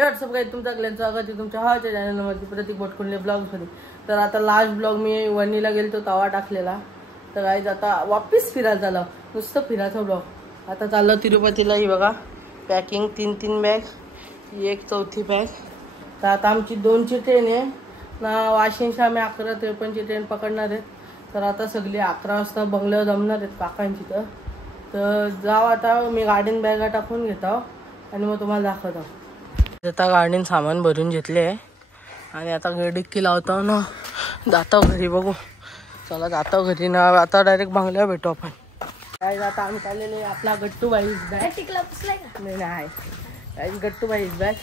WhatsApp काही तुमचा सगळ्यांचं स्वागत आहे तुमच्या हवाच्या चॅनलमध्ये प्रतीक बोटकुंडले ब्लॉग्समध्ये. तर आता लास्ट ब्लॉग मी वणीला गेलो तवा टाकलेला. तर गाईज आता वापिस फिरायला झालं, नुसतं फिरायचा ब्लॉग. आता चाललं तिरुपतीला. ही बघा पॅकिंग 3 बॅग, ही एक चौथी बॅग. तर आता आमची 2ची ट्रेन आहे ना, वाशिमशी आम्ही 11:53ची ट्रेन पकडणार आहेत. तर आता सगळी 11 वाजता बंगल्यावर जमणार आहेत काकांची. तर जाऊ आता, मी गाडीन बॅगा टाकून घेतो आणि मग तुम्हाला दाखवतो. आता गाडीन सामान भरून घेतले आहे आणि आता डिक्की लावतो ना, जातो घरी. बघू चला जातो घरी ना, आता डायरेक्ट बंगल्यावर भेटू आपण. काय आता आम्ही चाललेले आपला गट्टूबाईज बॅग नाही गट्टूबाईज बॅग.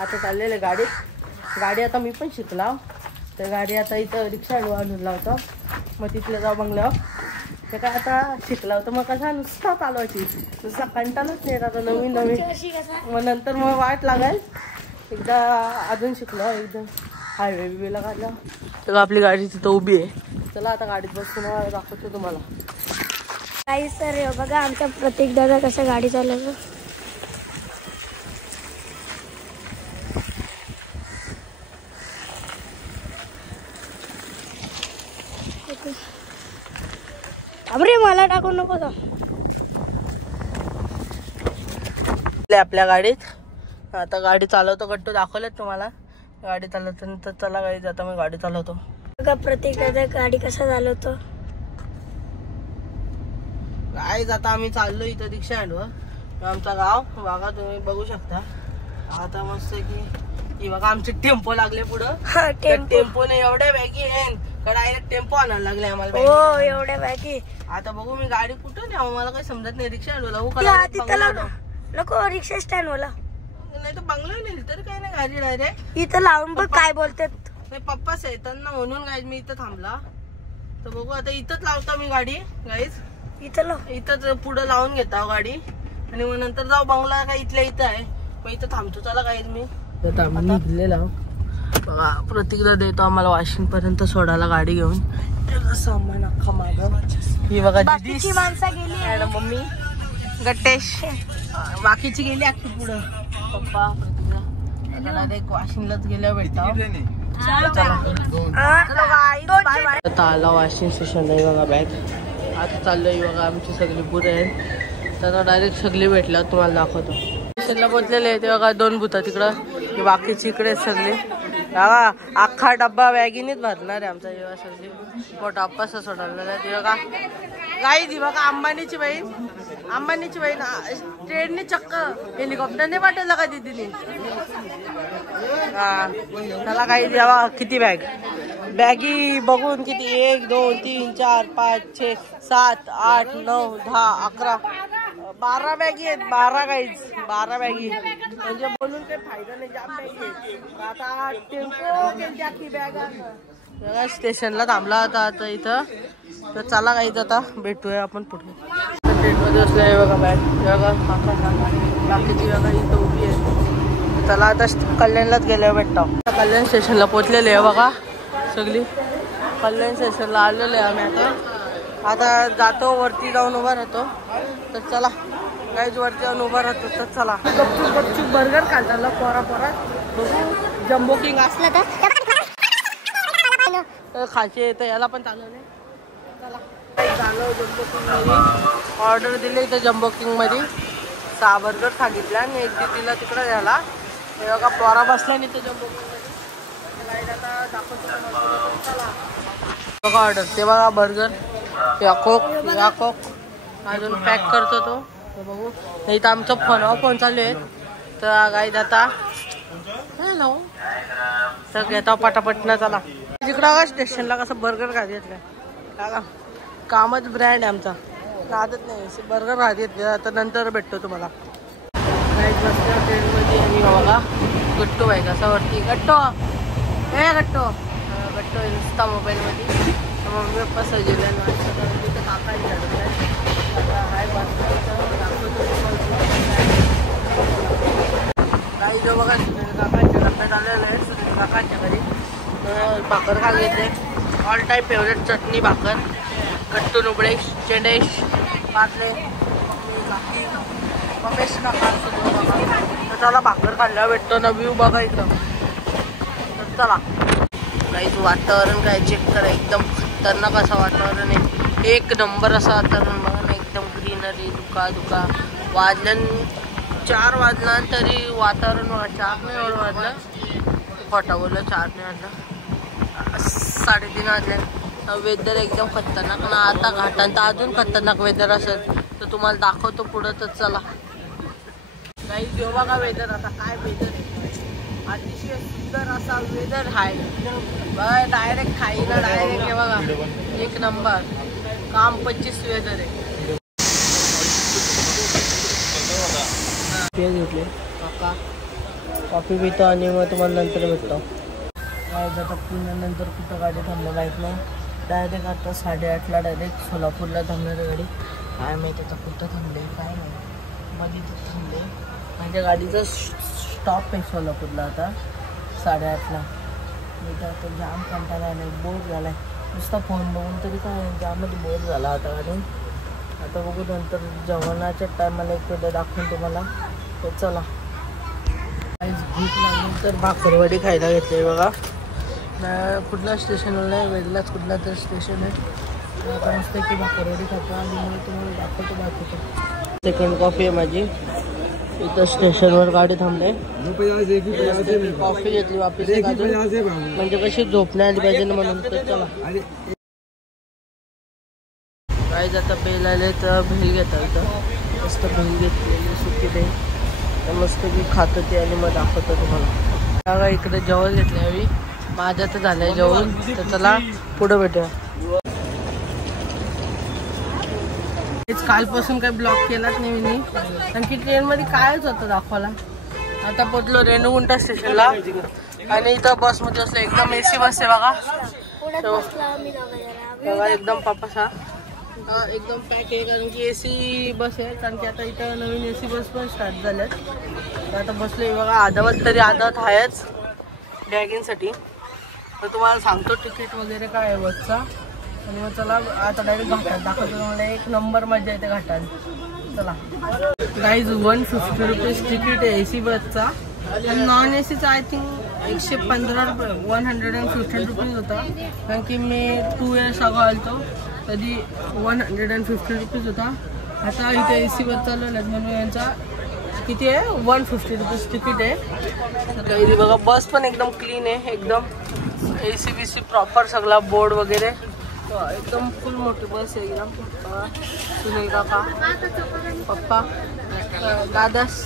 आता चाललेले गाडी आता मी पण शिकला. तर गाडी आता इथं रिक्षा आणून लावतो, मग तिथलं जाऊ बंगल्यावर. ते काय आता शिकला होतं मग कसा नुसता चालवायची, नुसता कंटाळच नाही आता नवीन. मग नंतर मग वाट लागाल एकदा अजून शिकलो, एकदम हायवे बिवेला काढला. तर आपली गाडी तिथं उभी आहे. चला आता गाडीत बसून दाखवतो तुम्हाला. काही सर बघा आमचा प्रतीक दादा कसा गाडी चालवतो. अरे मला टाकू नको. आपल्या गाडीत आता गाडी चालवतो. गट्टू दाखवलेत तुम्हाला गाडी चालवतो. चला गाडी आता मी गाडी चालवतो. बघा प्रतीक दादा गाडी कसा चालवतो. गाईज आता आम्ही चाललो इथं रिक्षा स्टँडवर. आमचा गाव बघा तुम्ही बघू शकता. आता मस्त की बघा आमचे टेम्पो लागले पुढं. टेम्पोने एवढ्या बॅगी आहे का डायरेक्ट टेम्पो आणायला लागले आम्हाला. हो एवढ्या बॅगी. आता बघू मी गाडी कुठं न्यावं मला काही समजत नाही. रिक्षा स्टँडवर नको रिक्षा स्टँड वाला नाही तर बंगला नेली तरी काही नाही गाडी डायरेक्ट इथं लावून बघ काय बोलतात. पप्पाच येतात ना म्हणून गाईज मी इथं थांबला. तर बघू आता इथंच लावतो मी गाडी. गाईज इथंच पुढं लावून घेता गाडी आणि मग नंतर जाऊ बंगला. काय इथल्या इथं आहे, मग इथं थांबतो. चला गाईज मी निघलेला बघा. प्रतीकला देतो आम्हाला वाशिम पर्यंत सोडायला गाडी घेऊन. सामान अख्खा माझं. ही बघा बाकीची माणसं गेली, मम्मी गट्टेश बाकीची गेली अख्खी पुढं. पप्पा प्रतीकला डायरेक्ट वाशिमलाच गेल्यावर भेटता. आता आला वाशिम स्टेशन आहे बघा बॅग. आता चाललोय बघा आमची सगळी पुरे आहेत. तर डायरेक्ट सगळी भेटल्यावर तुम्हाला दाखवतो. स्टेशनला पोचलेले आहे ते बघा 2 भूता तिकडं, बाकीची इकडे सगळे. बघा अख्खा डब्बा बॅगीनेच भरणार आहे आमचा. जेव्हा सगळी मोठा अप्पासा सोडवलेला आहे ते बघा. गाई दी बघा अंबानीची बहीण ट्रेनने चक्क हेलिकॉप्टरने पाठवलं का दिदीने. हा त्याला काही द्यावा. किती बॅगी बघून किती 1 2 3 4 5 6 7 8 9 10 11 12 बॅगी आहेत. 12 गाईज 12 बॅगी म्हणजे बोलून काही फायदा नाही. जाम बॅगी आहेत. आता टेम्पो गेली अख्खी बॅग. स्टेशनला थांबला होता आता इथं. तर चला गाईज आता भेटूया आपण पुढे. ट्रेनमध्ये असल्या बघा बॅग बघा. बाकीची बघा इथं उभी आहे. चला आता कल्याणलाच गेल्यावर भेटतो. कल्याण स्टेशनला पोचलेले आहे बघा सगळी. कल्याण स्टेशनला आलेलो आहे आम्ही. आता जातो वरती जाऊन उभा राहतो. तर चला काहीच वरती जाऊन उभा राहतो. तर चला गपचूप बर्गर खाल्ला पोरा बघू. जम्बो किंग असलं तर खायचे तर याला पण चालवले. चला चालव जम्बो किंग मध्ये ऑर्डर दिली. इथं जम्बो किंग मध्ये 6 बर्गर सांगितलं आणि एक दिदीला तिकडे झाला. हे बघा पोरा बसला नाही तर जम्बो किंग मध्ये. आता दाखवतो बघा ऑर्डर. ते बघा बर्गर या कोक अजून पॅक करतो तो. बघू नाही तर आमचा फोन चालू आहे. तर गाईज आता हॅलो तर घेता पटापट ना. चला तिकडं स्टेशनला कसं बर्गर खात घेतलं. कामच ब्रँड आहे आमचा. नादत नाही बर्गर खात घेतलं. आता नंतर भेटतो तुम्हाला. गाईज बसल्या ट्रेनमध्ये आणि बघा गट्टू बाई कसा वरती. गट्टो नुसता मोबाईलमध्ये. मम्मी पप्पा सजवलं तिथं काकांनी काही जो बघा काकांच्या डब्यात आलेलं आहे. काकांच्या घरी भाकर खा घेतले. ऑल टाईम फेवरेट चटणी भाकर. गट्टू नुबळेश चेंडेश पातले मम्मी काकी मम्मेश नका चला भाकर खाल्ल्यावर भेटतो ना, व्ह्यू बघा इकडं. तर चला काहीच वातावरण काय चेक करा, एकदम खतरनाक असं वातावरण आहे. एक नंबर असं वातावरण बघा ना, एकदम ग्रीनरी. दुका वाजलं 4 वाजला तरी वातावरण बघा. 4 नाही एवढं वाजलं, खोटा बोललं, 4 नाही वाजलं, 3:30 वाजले. वेदर एकदम खतरनाक ना. आता घाटांत अजून खतरनाक वेदर असेल तर तुम्हाला दाखवतो पुढं. तर चला काही जेव्हा बघा वेदर. आता काय वेदर आहे, अतिशय सुंदर असा वेदर आहे. डायरेक्ट खाईला डायरेक्ट हे बघा, एक नंबर काम 25 वेदर आहे. घेतले काका, कॉफी पितो आणि मग तुम्हाला नंतर भेटतो. काय जाता पुण्यानंतर कुठं गाडी थांबलं माहीत नाही. डायरेक्ट आता 8:30ला डायरेक्ट सोलापूरला थांबणार गाडी. काय माहिती आता कुठं थांबले काय नाही, मध्ये थांबले. माझ्या गाडीचा स्टॉप आहे सोलापूरला आता 8:30ला. मी तर आता जाम कंटाळा आला, बोर झाला आहे. नुसता फोन बघून तरी काय जामच बोर झाला आता गाडी. आता बघू नंतर जेवणाच्या टायमाला एक वेळा दाखवून तुम्हाला. तर चला भूक लागली तर भाकरवडी खायला घेतली बघा. कुठल्या स्टेशनवर नाही, वेगळाच कुठला तर स्टेशन आहे. आता मस्त की भाकरवडी खातो आणि मला तुम्हाला दाखवतो बाकीचं. सेकंड कॉफी आहे माझी. इथं स्टेशनवर गाडी थांबले, कॉफी घेतली वापस म्हणजे कशी झोप नाही आली पाहिजे ना म्हणून. तर चला काय जाता बेल आले तर भेल घेता. इथं मस्त भेल घेतलेली सुकी भेल, मस्त की खात होती आणि मग दाखवतो तुम्हाला. इकडे जेवण घेतले हवी, माझ्या तर झालंय जेवण. तर चला पुढं भेटूया. कालपासून काही ब्लॉग केलाच नाही मी, कारण की ट्रेनमध्ये कायच होतं दाखवायला. आता पोचलो रेणुगुंटा स्टेशनला आणि इथं बसमध्ये असलं. एकदम AC बस आहे बघा. बघा एकदम पापासा एकदम पॅक आहे, कारण की AC बस आहे. कारण की आता इथं नवीन AC बस पण स्टार्ट झाल्यात. तर आता बसले बघा, आधावत तरी आधात आहेच बॅगिंगसाठी. तर तुम्हाला सांगतो तिकीट वगैरे काय आहे बसचा. आणि मग चला आता डायरेक्ट घाटात दाखवतो तुम्हाला. एक नंबर मजा येते घाटात. चला गाईज 150 रुपीज तिकीट आहे AC बसचा. आणि नॉन ACचा आय थिंक 115 रुपये 115 रुपीज होता. कारण की मी 2 इयर्स अगो आलतो कधी 150 रुपीज होता. आता इथे AC बस चालवल्यात म्हणून यांचा किती आहे 150 रुपीज तिकीट आहे. तर बघा बस पण एकदम क्लीन आहे, एकदम AC BC प्रॉपर सगळा बोर्ड वगैरे एकदम फुल मोठी बस आहे एकदम. सुनील काका, पप्पा, दादास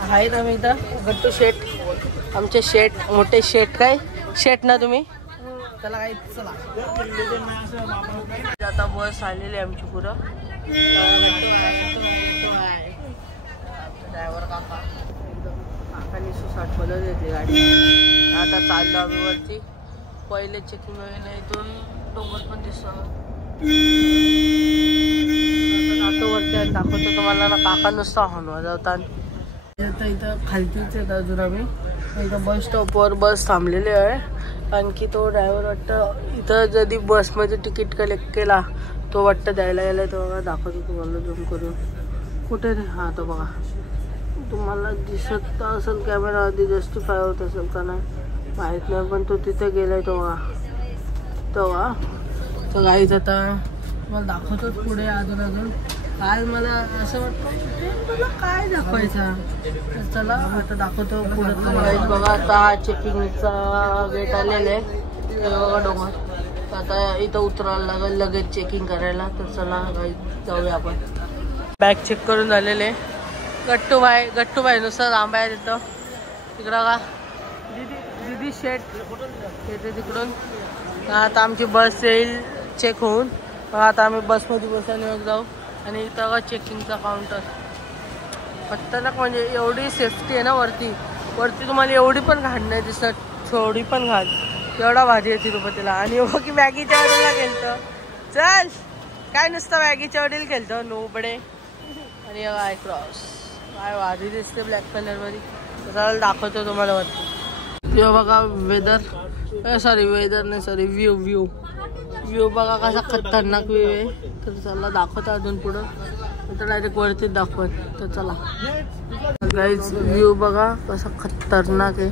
आहेत आम्ही इथं. गट्टू शेठ, आमचे शेठ, मोठे शेठ. काय शेठ ना तुम्ही. चला काय चला आता बस आलेली आहे आमची पुरं. ड्रायव्हर काका एकदम काकाने 160 बदल घेतली गाडी. आता चाललो आम्ही वरती. पहिले चेकिंग वगैरे इथून डोंगर पण दिसतो. जातो वरती दाखवतो तुम्हाला ना. काका नुसता हॉर्न वाजवतात. आता इथं खालतीच येत अजून आम्ही. इथं बस स्टॉपवर बस थांबलेली आहे. कारण की तो ड्रायव्हर वाटतं इथं जरी बसमध्ये तिकीट कलेक्ट केला तो वाटतं द्यायला गेला. तो बघा दाखवतो तुम्हाला झूम करून. कुठे हा तो बघा, तुम्हाला दिसत असेल कॅमेरा आधी जस्टिफाय होत असेल का नाही माहीत नाही, पण तो तिथे गेलाय तो बघा. तर गाईच आता मला दाखवतोच पुढे अजून. काल मला असं वाटतं तुला काय दाखवायचा. तर चला आता दाखवतो पुढे. बघा आता हा चेकिंगचा गेट आलेला आहे बघा डोंगर. तर आता इथं उतरायला लागेल लगेच चेकिंग करायला. तर चला गाईज जाऊया आपण. बॅग चेक करून झालेले. गट्टूबाई नुसतं आंबा तिथं तिकडं का दीदी शेट येते तिकडून. आता आमची बस येईल चेक होऊन. आता आम्ही बसमध्ये बसायला जाऊ. आणि इथं चेकिंगचा काउंटर खतरनाक, म्हणजे एवढी सेफ्टी आहे ना वरती. तुम्हाला एवढी पण घाण नाही दिसत, थोडी पण घाण. एवढा भाजी आहे तिरुपतीला. आणि हो की मॅगीच्या वडीलला खेळतो. चल काय नुसतं मॅगीच्या वडील खेळतो नोबडे. आणि काय क्रॉस काय भाजी दिसते ब्लॅक कलरमध्ये. तर दाखवतो तुम्हाला वरती. तेव्हा बघा वेदर नाही व्ह्यू बघा कसा खतरनाक व्ह्यू आहे. तर चला दाखवतो अजून पुढं. तर डायरेक्ट वरतीच दाखवत. तर चला गाईज व्ह्यू बघा कसा खतरनाक आहे.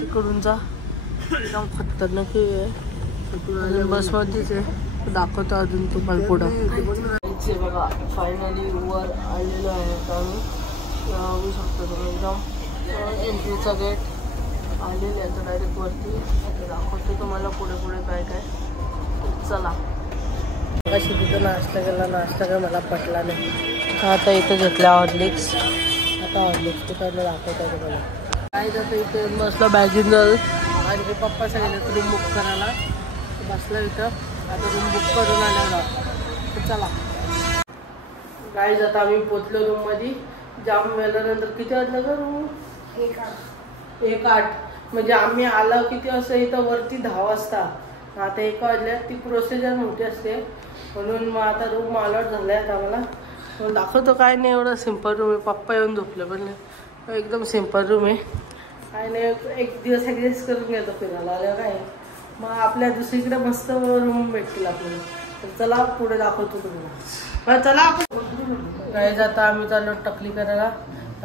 तिकडून जा एकदम खतरनाक आहे. बसमध्येच आहे, दाखवतो अजून तुम्हाला पुढं. बघा फायनली वर आलेलो आहे आता आम्ही. बघू शकतो तुम्ही एकदम एंट्रीचा गेट आलेले आता डायरेक्ट वरती. आता दाखवतो तुम्हाला पुढे पुढे काय काय. चला कशी तिथं नाश्ता केला, नाश्ता काय मला पटला नाही. आता इथं घेतला हॉर्लिक्स. आता हॉर्लिक्स तिकडनं दाखवतो तुम्हाला. काय जातं इथे बसला बॅगिंजल आणि पप्पा सांगितलं रूम बुक करायला. बसला इथं. आता रूम बुक करून आल्यावर चला गाईज आता आम्ही पोचलो रूम मध्ये. जाम वेळानंतर किती वाजलं का रूम? 1:08 म्हणजे आम्ही आलो किती वाजता इथं वरती 10 वाजता. आता 1 वाजल्यात. ती प्रोसिजर मोठी असते म्हणून मग आता रूम अलॉट झाले आहेत आम्हाला. दाखवतो काय नाही, एवढं सिम्पल रूम आहे. पप्पा येऊन झोपले पण एकदम सिम्पल रूम आहे. काय नाही, एक दिवस ॲडजस्ट करून घेतो फिरायला आल्यावर. काय मग आपल्या दुसरीकडे मस्त रूम भेटतील आपल्याला. तर चला पुढे दाखवतो तुम्हाला. चला आपण काय जाता आम्ही चाललो टकली करायला.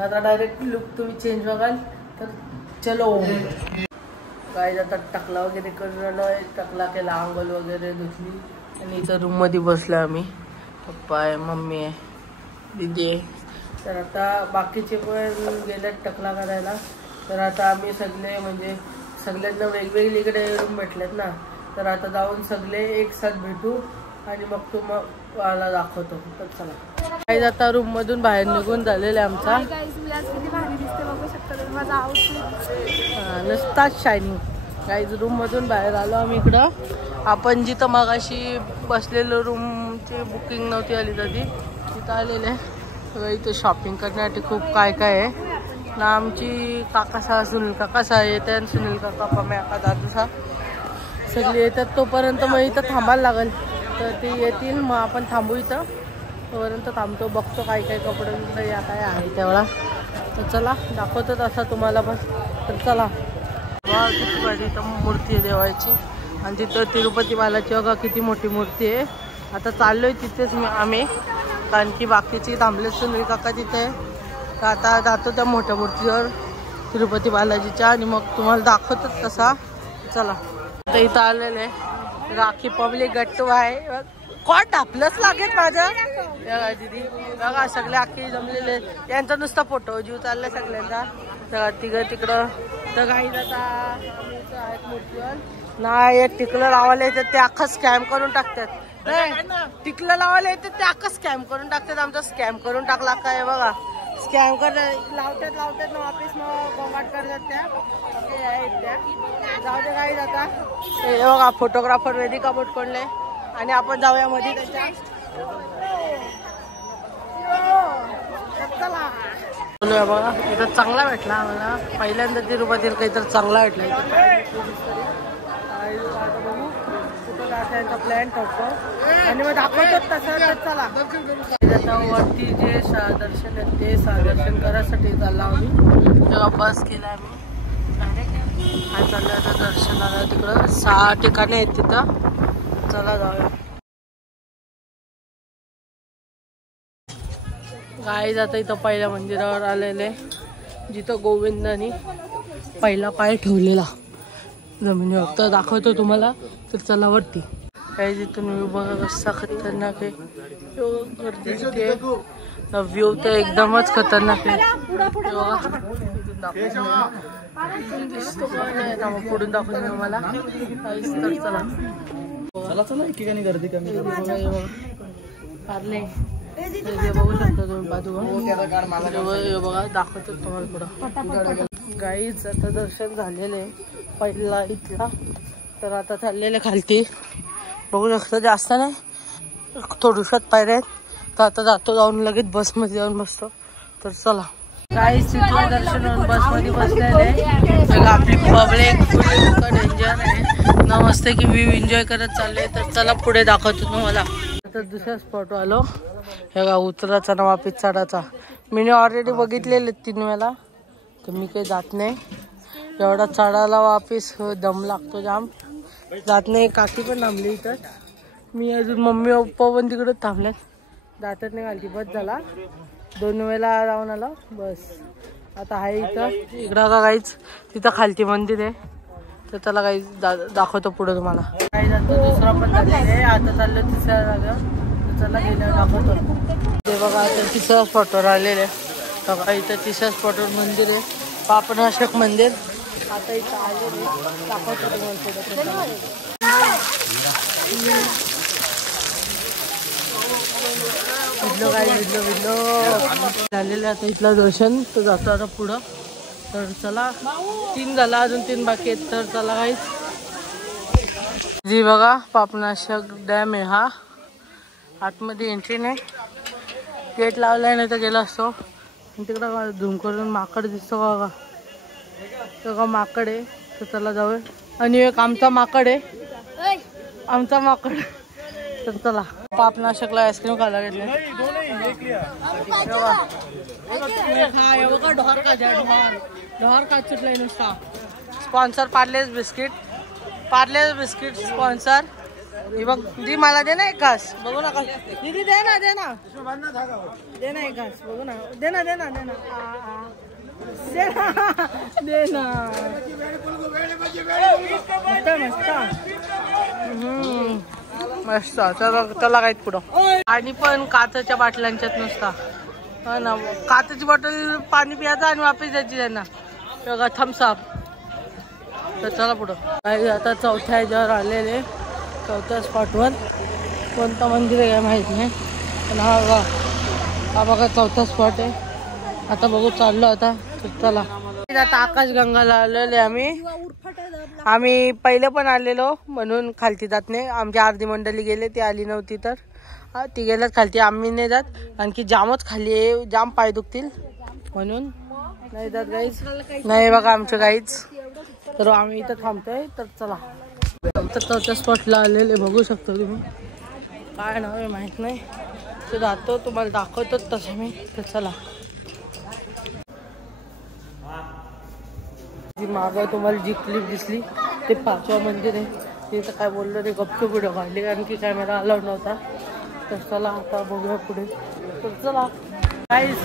आता डायरेक्ट लुक तुम्ही चेंज बघाल तर चलो. काय जातात टकला वगैरे करून टकला केला, आंघोळ वगैरे धुतली आणि इथं रूममध्ये बसलो आम्ही. पप्पा आहे, मम्मी आहे, दीदी आहे. तर आता बाकीचे पण गेले टकला करायला. तर आता आम्ही सगळे म्हणजे सगळ्यांना वेगवेगळीकडे रूम भेटलेत ना. तर आता जाऊन सगळे एक साथ भेटू आणि मग तुम्हाला दाखवतो. तर चला काही आता रूम मधून बाहेर निघून झालेला आमचा. नुसताच शायनिंग. काहीच रूम मधून बाहेर आलो आम्ही इकडं. आपण जिथं मगाशी बसलेलो रूमची बुकिंग नव्हती आली तरी तिथं आलेले. इथं शॉपिंग करण्यासाठी खूप काय काय आहे ना. आमची काकासा सुनील काकासा येतात, सुनील काका पम्या का दादूसा सगळे येतात. तोपर्यंत मग इथं थांबायला लागेल. तर ते येतील मग आपण थांबू इथं. तोपर्यंत थांबतो, बघतो काय काय कपडे या काय आहे तेवढा. तर चला दाखवतो तसा तुम्हाला पण. तर चला किती भारी इथं मूर्ती आहे देवाची. आणि तिथं तिरुपती बालाची बघा किती मोठी मूर्ती आहे. आता चाललोय तिथेच आम्ही, कारण की बाकीची थांबले सुनील काका तिथे. तर आता जातो त्या मोठ्या मूर्तीवर तिरुपती बालाजीच्या आणि मग तुम्हाला दाखवतोच तसा. चला आता इथं आलेले राखी पब्लिक गट्टू आहे. कोण आपलंच लागेल माझं दीदी बघा. सगळे आखी जमलेले. यांचा नुसता फोटो जीव चाललाय सगळ्यांचा. तर तिकडं तर काही जाता आहेत मूर्तीवर नाही. एक टिकलं लावायला येतात ते अख्खा स्कॅम करून टाकतात. टिकलं लावायला येतात ते अख्खा स्कॅम करून टाकतात. आमचा स्कॅम करून टाकला काय बघा. स्कॅम करतात, लावतात ना वापिस मग गोंगाट करतात त्या. जाऊ दे काही जाता. हे बघा फोटोग्राफर वेदिका बोटकोंडले आणि आपण जाऊया मध्ये त्याच्या. बघा इथं चांगला भेटला आम्हाला. पहिल्यांदा तिरुपतीला काहीतरी चांगला भेटला त्यांचा प्लॅन ठरतो आणि मग दाखवतो तसं. चला वरती जे दर्शन आहे ते दर्शन करायसाठी चालला आम्ही. तेव्हा बस केला आम्ही आणि चाललं आता दर्शनाला. तिकडं 6 ठिकाणे आहेत तिथं. चला जाऊया. काय जातं इथं पहिल्या मंदिरावर आलेले जिथं गोविंदानी पहिला पाय ठेवलेला जमिनीवर. तर दाखवतो तुम्हाला. तर चला वरती. काही जिथून बघा कसा खतरनाक आहे. गर्दी किती आहे. व्ह्यू तर एकदमच खतरनाक आहे. पुढून दाखवतो तुम्हाला. तर चला चला एकेकाने गर्दी कमी पारले बघू शकता तुम्ही बाजूला. बघा दाखवतो तुम्हाला पुढं. गाईच आता दर्शन झालेले पहिला इथला. तर आता चाललेले खालती बघू शकता. जास्त नाही थोडुशात पायऱ्या आहेत. तर आता जाऊन लगेच बसमध्ये जाऊन बसतो. तर चला गाईच तिथून दर्शन होऊन बसमध्ये बसलेले. आपली पब्लिक फुल डेंजर आहे ना. मस्त की व्ह्यू एन्जॉय करत चालले. तर चला पुढे दाखवतो तुम्हाला. आता दुसऱ्या स्पॉट आलो. हे बघा उतराचा ना वापिस चढाचा. मी ऑलरेडी बघितलेले 3 वेळा. तर मी काही जात नाही. एवढा चढायला वापिस दम लागतो जाम. जात नाही. काकी पण थांबली इथं. मी अजून मम्मी पप्पा पण तिकडे थांबल्यात. जातच नाही खालती. बस झाला 2 वेळेला जाऊन आलो बस. आता आहे इकडं का काहीच तिथं खालती मंदिर आहे तर त्याला काही दाखवतो पुढे तुम्हाला. काही जातो दुसरा पण झालेला आहे. आता चाललो तिसऱ्या जागा तर चला गेल्यावर दाखवतो. ते बघा आता तिसऱ्या स्पॉटवर आलेले आहे. बघा इथं तिसऱ्या स्पॉटवर मंदिर आहे पापनाशक मंदिर. आता इथं आलेले दाखवतो तुम्हाला पुढे. इथलं काय झालेलं आता इथलं दर्शन तर जातो आता पुढं. तर चला 3 झाला अजून 3 बाकी आहेत तर चला काहीच. जी बघा पापनाशक डॅम आहे हा. आतमध्ये एंट्री नाही गेट लावलाय नाही तर गेला असतो. तिकडं झूम करून माकड दिसतो बघा. तर माकड आहे तर चला जाऊया. आणि एक आमचा माकड आहे आमचा माकड. तर चला पापनाशकला आईस्क्रीम खायला घेतले. ढोर का चुटलाय नुसता. Sponsor Parle G biscuit sponsor. हे बघ जी मला दे ना एक घास बघू ना. दीदी दे ना एक घास बघू ना. दे ना मस्त त्याला काहीच पुढं. आणि पण काचेच्या बाटल्यांच्यात नुसता हा ना. काचेची बॉटल पाणी पियाचं आणि वापस द्यायची त्यांना. बघा थम्सअप. तर चला पुढं. काही आता चौथ्या ह्याच्यावर आलेले. चौथ्या स्पॉटवर कोणतं मंदिर आहे काय माहित नाही पण हा बघा चौथा स्पॉट आहे. आता बघू चाललो आता. तर चला आता आकाशगंगाला आलेले आम्ही पहिले पण आलेलो म्हणून खालती जात नाही. आमची अर्धी मंडळी गेले ती आली नव्हती तर ती गेल्यात खालती. आम्ही नाही जात आणखी जामच खाली आहे. जाम पाय दुखतील म्हणून नाही जात गाईच. नाही बघा आमचं गाईच. तर आम्ही इथं थांबतोय. तर चला तर चौथ्या स्पॉटला आलेले बघू शकतो तुम्ही. काय नाव आहे माहित नाही ते जातो तुम्हाला दाखवतो तसं मी. तर चला जी मागं तुम्हाला जी क्लिप दिसली ते 5वा मंदिर आहे. तिथं काय बोललो ते गपचूप व्हिडिओ काढली कारण की कॅमेरा अलाउड नव्हता. तर चला आता बघूया पुढे. तर चला काहीच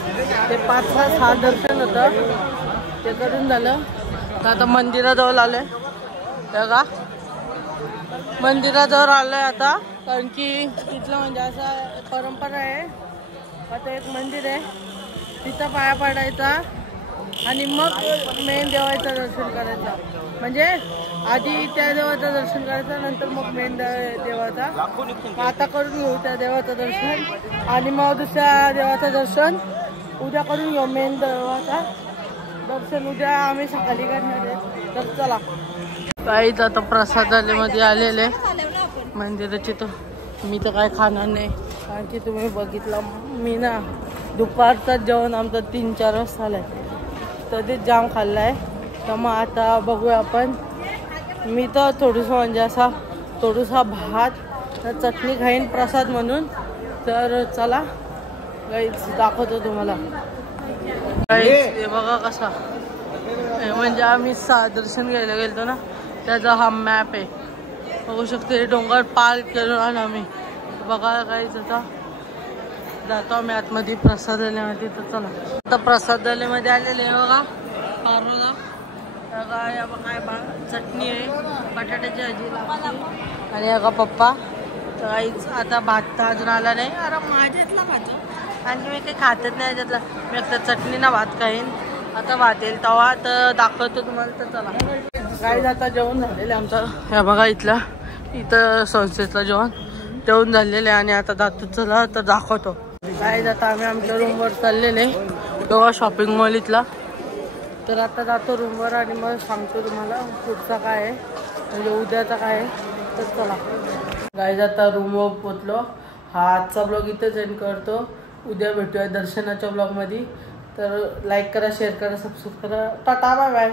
ते 5-6 दर्शन होतं ते करून झालं. तर आता मंदिराजवळ आलोय. बघा मंदिराजवळ आलोय आता कारण की तिथलं म्हणजे असं परंपरा आहे. आता एक मंदिर आहे तिथं पाया पडायचा आणि मग मेन देवाचं दर्शन करायचं. म्हणजे आधी त्या देवाचं दर्शन करायचं नंतर मग मेन देवाचा. आता करून घेऊ त्या देवाचं दर्शन आणि मग दुसऱ्या देवाचं दर्शन उद्या करून घेऊ. मेन देवाचा दर्शन उद्या आम्ही सकाळी करणार आहे. तर चला काहीच आता प्रसादालयमध्ये आलेले मंदिराची. तर मी तर काय खाणार नाही कारण की तुम्ही बघितलं मी ना दुपारचं जेवण आमचं 3-4 वाजता आलंय तरीच जाम खाल्ला आहे. तर मग आता बघूया आपण. मी तर थोडंसं म्हणजे असा थोडासा भात चटणी खाईन प्रसाद म्हणून. तर चला काहीच दाखवतो तुम्हाला. हे बघा कसा म्हणजे आम्ही दर्शन घ्यायला गेलतो ना त्याचा हा मॅप आहे बघू शकतो. हे डोंगर पार करून आलो आम्ही. बघा काहीच आता जातो आम्ही आतमध्ये प्रसादालयामध्ये. तर चला आता प्रसादालयामध्ये आलेले आहे बघा. पारोला बघा काय चटणी आहे बटाट्याची भाजी आणि बघा पप्पा. तर काहीच आता भात तर अजून आला नाही. अरे माझ्यातला भात आणखी मी काही खातच नाही याच्यातला. मी आता चटणी ना भात खाईन. आता भात येईल तवा तर दाखवतो तुम्हाला. तर चला काय आता जेवण झालेलं आमचं. ह्या बघा इथं संस्थेतलं जेवण झालेलं आहे आणि आता जातो चला तर दाखवतो. काय आता आम्ही आमच्या रूमवर चाललेले तेव्हा शॉपिंग मॉल इथला. तर आता जातो रूमवर आणि मग सांगतो तुम्हाला पुढचा काय आहे म्हणजे उद्याचा काय आहे. तर चला काय आता रूमवर पोचलो. हा आजचा ब्लॉग इथंच एंड करतो. उद्या भेटूया दर्शनाच्या ब्लॉगमध्ये. तर लाईक करा शेअर करा सबस्क्राईब करा. Tata bye bye.